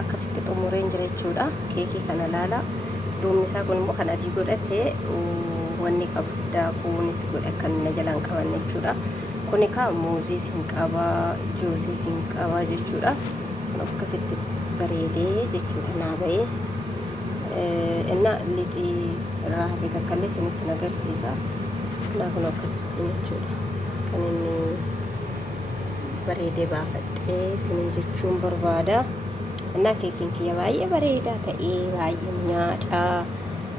akkasitti xumureen jira jechuudha. Keekii kana laala duumni isaa kun immoo kan adii godhatee wanni qabu daakuun itti godhe kan na jalaan qaban jechuudha. Kuni ka muuzii sin qaba, juusii sin qaba jechuudha. Akkasitti bareedee jechuudha naa bahee inna lixii irraa hafe kakkallee sinitti agarsiisa. Naa kun akkasitti jechuudha kan inni bareedee baafadhee sinin jechuun barbaada. Inna keekiin kiyya baay'ee bareedaa ta'ee baay'ee nyaadhaa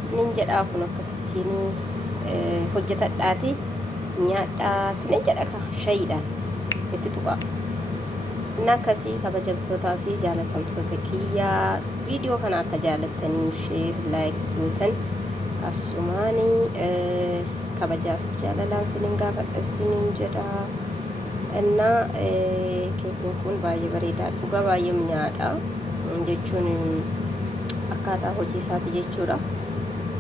sinin jedhaa kun akkasittiin hojjetadhaati nyaadhaa sinin jedha ka shayiidhaan itti tuqa. Inna akkasii kabajamtootaa fi jaalatamtoota kiyyaa viidiyoo kana akka jaalattanii sheer laayik gootan asumaanii kabajaaf jaalalaan sinin gaafadha sinin jedhaa. Inna keekiin kun baay'ee bareedaa dhugaa baay'ee nyaadha jechuun akkaataa hojii isaati jechuudha.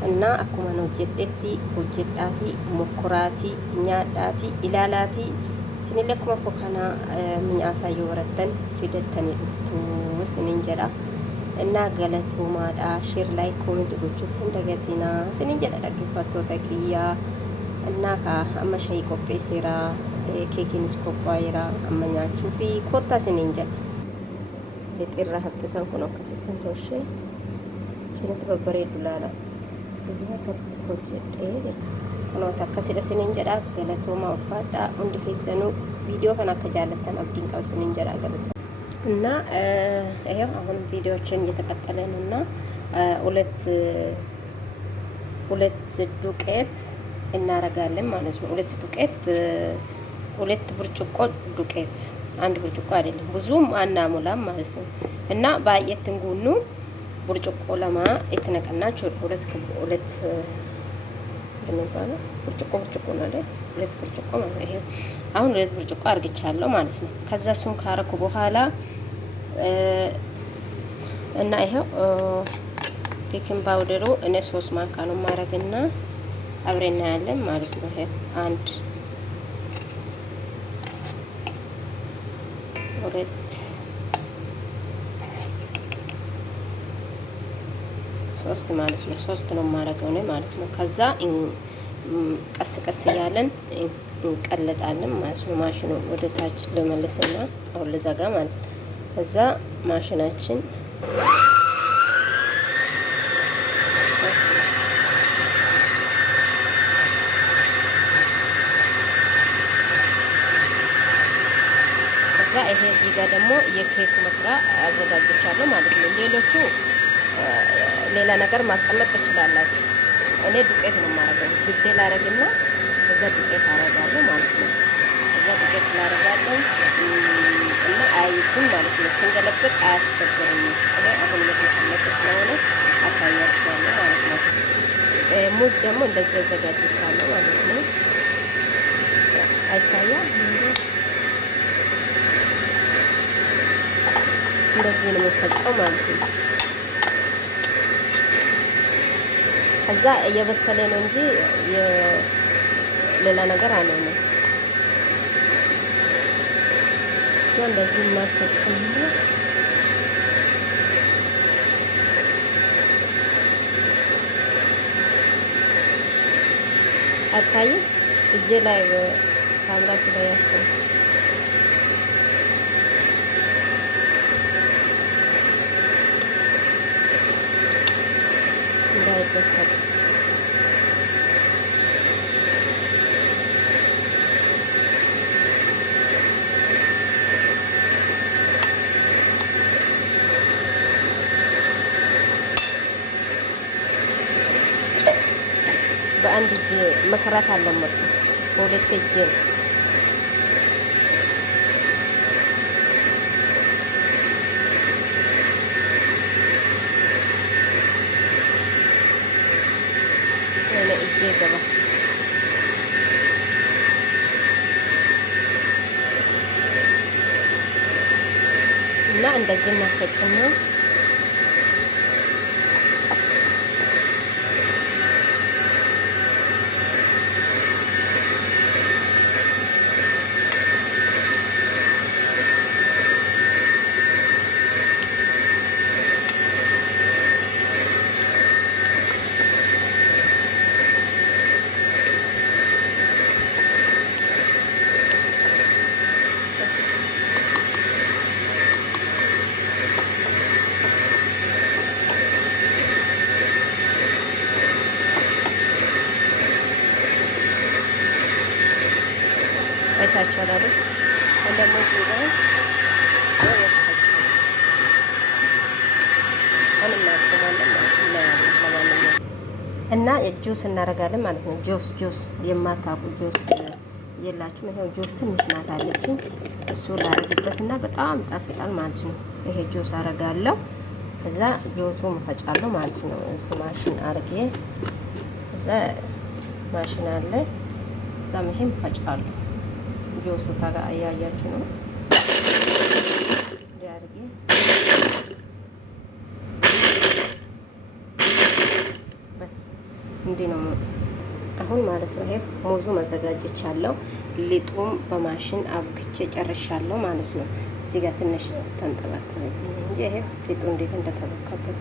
Inna akkuma hojjedhetti hojjedhaatii mokkoraatii nyaadhaatii ilaalaatii sinillee akkuma kana mi'aasaa yoo barattan fidattanii dhuftu sinin jedha. Inna galatoomaadha sheer laayik koomentii gochuuf hin dagatinaa sinin jedha dhaggeeffattoota kiyyaa. Inna ka amma shayii qopheesseera keekiinis qophaa'eera amma nyaachuu fi kottaa sinin jedha. Lixirraa haftisan kun akkasittiin tolchee sinitti babbareeddu laala akkatti hojjedhee kunoota akkasidha sinin jedha. Galatoomaa ulfaadhaa hundi keessanuu viidiyoo kana akka jaallattan abdiin qaba sinin jedha galatoomaa. እና ይሄው አሁን ቪዲዮዎችን እየተቀጠለን እና ሁለት ዱቄት እናረጋለን ማለት ነው። ሁለት ብርጭቆ ዱቄት አንድ ብርጭቆ አይደለም ብዙም አናሞላም ማለት ነው። እና ባየትን ጉኑ ብርጭቆ ለማ የተነቀናችሁ ሁለት ብርጭቆ ነው አይደል? ሁለት ብርጭቆ ማለት ነው። ይሄ አሁን ሁለት ብርጭቆ አርግቻለሁ ማለት ነው። ከዛ እሱን ካረኩ በኋላ እና ይሄው ቤኪንግ ፓውደሩ እኔ 3 ማንካ ነው ማረግና አብረን እናያለን ማለት ነው። ይሄ አንድ ሁለት ሶስት ማለት ነው። 3 ነው ማረገው ነው ማለት ነው። ከዛ ቀስ ቀስ እያለን እንቀለጣለን ማለት ነው። ማሽኑ ወደ ታች ለመለስና አሁን ለዛጋ ማለት ነው። ከዛ ማሽናችን ከዛ ይሄ እዚህ ጋር ደግሞ የኬክ መስሪያ አዘጋጅቻለሁ ማለት ነው። ሌሎቹ ሌላ ነገር ማስቀመጥ ትችላላችሁ። እኔ ዱቄት ነው የማረገው። ዝግዴ ላረግና ከዛ ዱቄት አረጋለሁ ማለት ነው። ከዛ ዱቄት ላረጋለሁ እና አይዝም ማለት ነው። ስንገለብጥ አያስቸግርም። እኔ አሁን ለተቀመጠ ስለሆነ አሳያችኋለሁ ማለት ነው። ሙዝ ደግሞ እንደዚህ አዘጋጅቻለሁ ማለት ነው። አይታያም እንደዚህ ነው የምፈጨው ማለት ነው። ከዛ እየበሰለ ነው እንጂ ሌላ ነገር አልሆነም። እንደዚህ እናስፈጭና አታይም እጄ ላይ ካሜራ ስለያዝኩ እንዳይበከል በአንድ እጅ መስራት አለመጥቶ በሁለት እጅ ገባ እና እንደዚህ እናስፈጭና አይታችኋል አይደል? እንደሞ ሲጋ እና ጁስ እናደርጋለን ማለት ነው። ጁስ የማታውቁ ጁስ የላችሁም። ይሄው ጁስ ትንሽ ናት አለችኝ። እሱ ላደርግበትና በጣም ጣፍጣል ማለት ነው። ይሄ ጁስ አደርጋለሁ። ከዛ ጁሱ መፈጫለሁ ማለት ነው። እዚህ ማሽን አድርጌ እዛ ማሽን አለ። እዛ ይሄም ፈጫለሁ። ጁሱ ታጋ አያያችሁ ነው ዲያርጌ በስ እንዲህ ነው አሁን ማለት ነው። ይሄ ሙዙ መዘጋጀቻለሁ። ሊጡም በማሽን አብክቼ ጨርሻለሁ ማለት ነው። እዚህ ጋር ትንሽ ተንጠባጥበብኝ እንጂ ይሄ ሊጡ እንዴት እንደተበካበት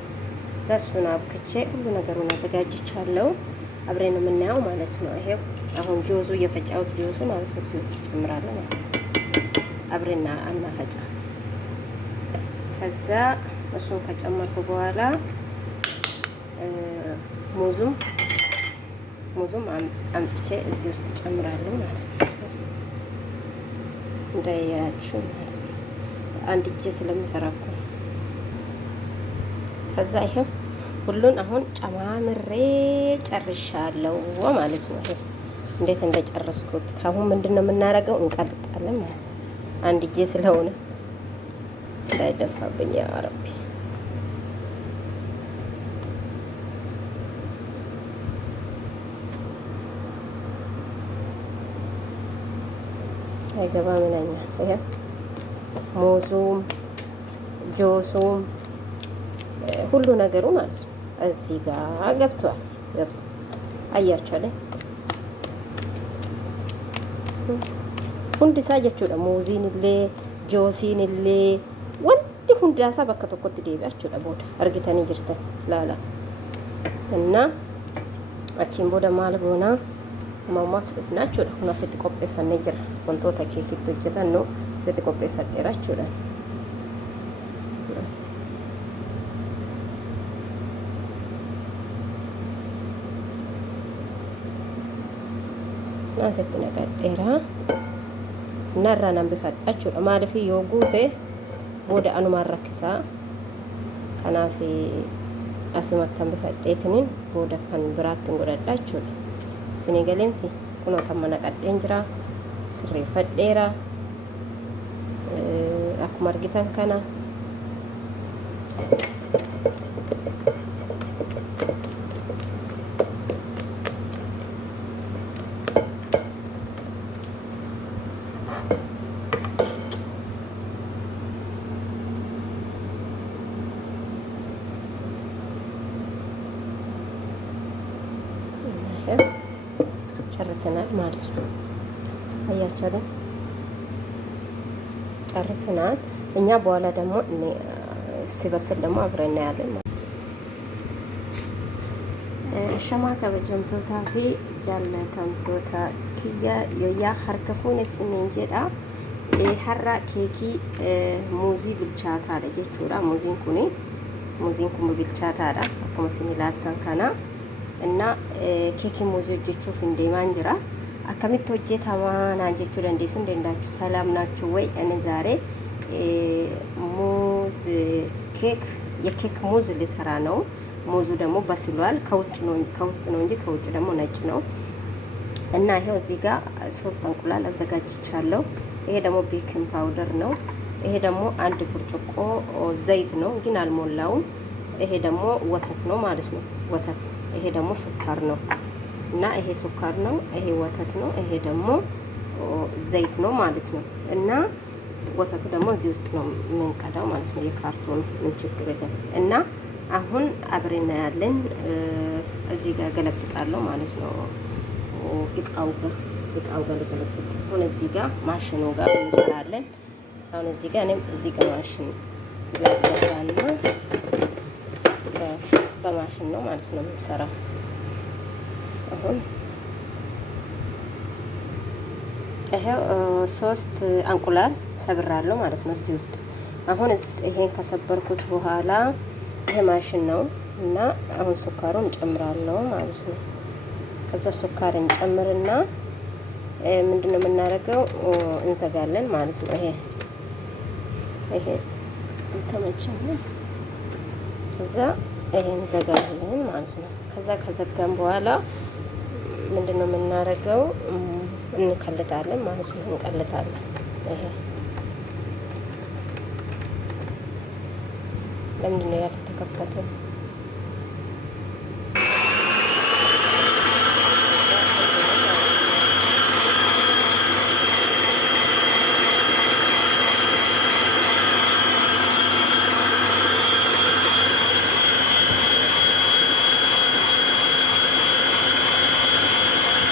እሱን አብክቼ ሁሉ ነገሩን አዘጋጅቻለሁ። አብሬን ነው የምናየው ማለት ነው። ይሄ አሁን ጆዙ እየፈጫሁት ጆዙ ማለት ነው። ሲወት ጨምራለሁ ማለት ነው። አብሬና አናፈጫ ከዛ እሱን ከጨመርኩ በኋላ ሙዙም አምጥቼ እዚህ ውስጥ ጨምራለሁ ማለት ነው። እንዳያችሁ ማለት ነው። አንድ እጄ ስለምሰራኩ ከዛ ይሄ ሁሉን አሁን ጨማምሬ ጨርሻለሁ ማለት ነው። ይሄ እንዴት እንደጨረስኩት ካሁን ምንድነው የምናደርገው? እንቀልጣለን ማለት ነው። አንድ እጄ ስለሆነ እንዳይደፋብኝ ያ ረቢ። አይገባ ምንኛ ይሄ ሙዙም ጆሱም ሁሉ ነገሩ ማለት ነው እዚህ ጋር ገብቷል። አያችሁ አይደል? ሁንዲሳ jechuudha muuziinillee joosiinillee wanti hundaasaa bakka tokkotti deebi'achuudha booda argitanii jirtan laala እና achiin booda maal goonaa ammaas dhufnaa jechuudha. Kun asitti qopheeffannee jira wantoota keekitti hojjetannu asitti qopheeffadheera jechuudha. asitti naqadheera narraa nan bifadha jechuudha. Maaliif yoo guute booda anumaan rakkisaa. Kanaaf asumatti bifadheetiniin booda kan biraatti godhadha jechuudha. Isinii galeemti kunoo kan naqadheen jira sirreeffadheera akkuma argitan kana. ጨርሰናል ማለት ነው። አያችሁ አይደል? ጨርሰናል። እኛ በኋላ ደግሞ ሲበስል ደግሞ አብረን እናያለን። ሸማ ከበጀምቶታ ፊ ጃለተምቶታ ኪያ ዮያ ሀርከፉን ስሚን ጀዳ ሀራ ኬኪ ሙዚ ብልቻታ ለጀቹራ ሙዚን ኩኒ ብልቻታ ዳ አከማ ሲኒላታን ካና እና ኬኪ ሙዚ ሆጀቹፍ እንደማን ጅራ አከሚት ሆጀታማ ናንጀቹ ለንዴሱ እንደንዳቹ ሰላም ናችሁ ወይ? እኔ ዛሬ ሙዝ ኬክ የኬክ ሙዝ ሊሰራ ነው። ሙዙ ደግሞ በስሏል። ከውስጥ ነው እንጂ ከውጭ ደግሞ ነጭ ነው። እና ይሄው እዚህ ጋር 3 እንቁላል አዘጋጅቻለሁ። ይሄ ደግሞ ቤኪንግ ፓውደር ነው። ይሄ ደግሞ 1 ብርጭቆ ዘይት ነው፣ ግን አልሞላውም። ይሄ ደግሞ ወተት ነው ማለት ነው። ወተት ይሄ ደግሞ ስኳር ነው። እና ይሄ ስኳር ነው፣ ይሄ ወተት ነው፣ ይሄ ደግሞ ዘይት ነው ማለት ነው። እና ወተቱ ደግሞ እዚህ ውስጥ ነው የምንቀዳው ማለት ነው። የካርቶን ምን ችግር የለም። እና አሁን አብረን እናያለን። እዚህ ጋር ገለብጣለሁ ማለት ነው። እቃው ጋር ገለብጥ። አሁን እዚህ ጋር ማሽኑ ጋር እንሰራለን። አሁን እዚህ ጋር እኔም እዚህ ጋር ማሽን ላስገባና በማሽን ነው ማለት ነው የምንሰራው። አሁን ይሄው 3 እንቁላል ሰብራለሁ ማለት ነው እዚህ ውስጥ። አሁን ይሄን ከሰበርኩት በኋላ ይሄ ማሽን ነው እና አሁን ስኳሩን እንጨምራለሁ ማለት ነው። ከዛ ስኳር እንጨምርና ምንድነው የምናደርገው? እንዘጋለን ማለት ነው። ይሄ ተመቸኝ። ከዛ ይሄን እንዘጋለን ማለት ነው። ከዛ ከዘጋን በኋላ ምንድነው የምናደርገው? እንቀልጣለን ማለት ነው። እንቀልጣለን። ይሄ ለምንድነው ያልተከፈተ?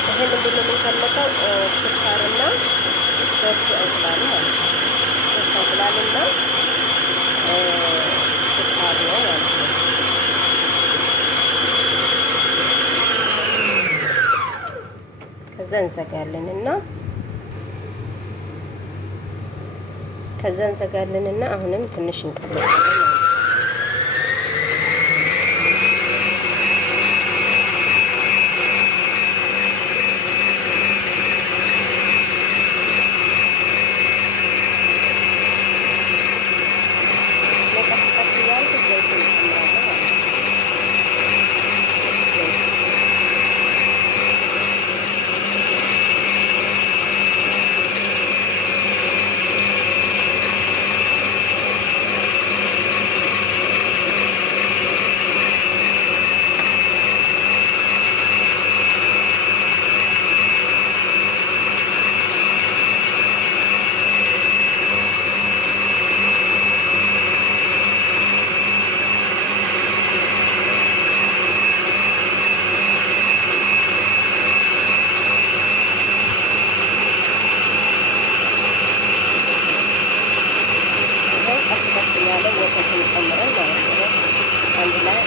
ይሄ ምንድነው የምንፈልገው? ስኳርና ሶስት እንቁላል ማለት ነው። ሶስት እንቁላልና ስኳር ነው ማለት ነው። ከዛ እንዘጋለንና አሁንም ትንሽ እንቀልጣለን። ያለ ወተት ጨምረን ማለት ነው አንድ ላይ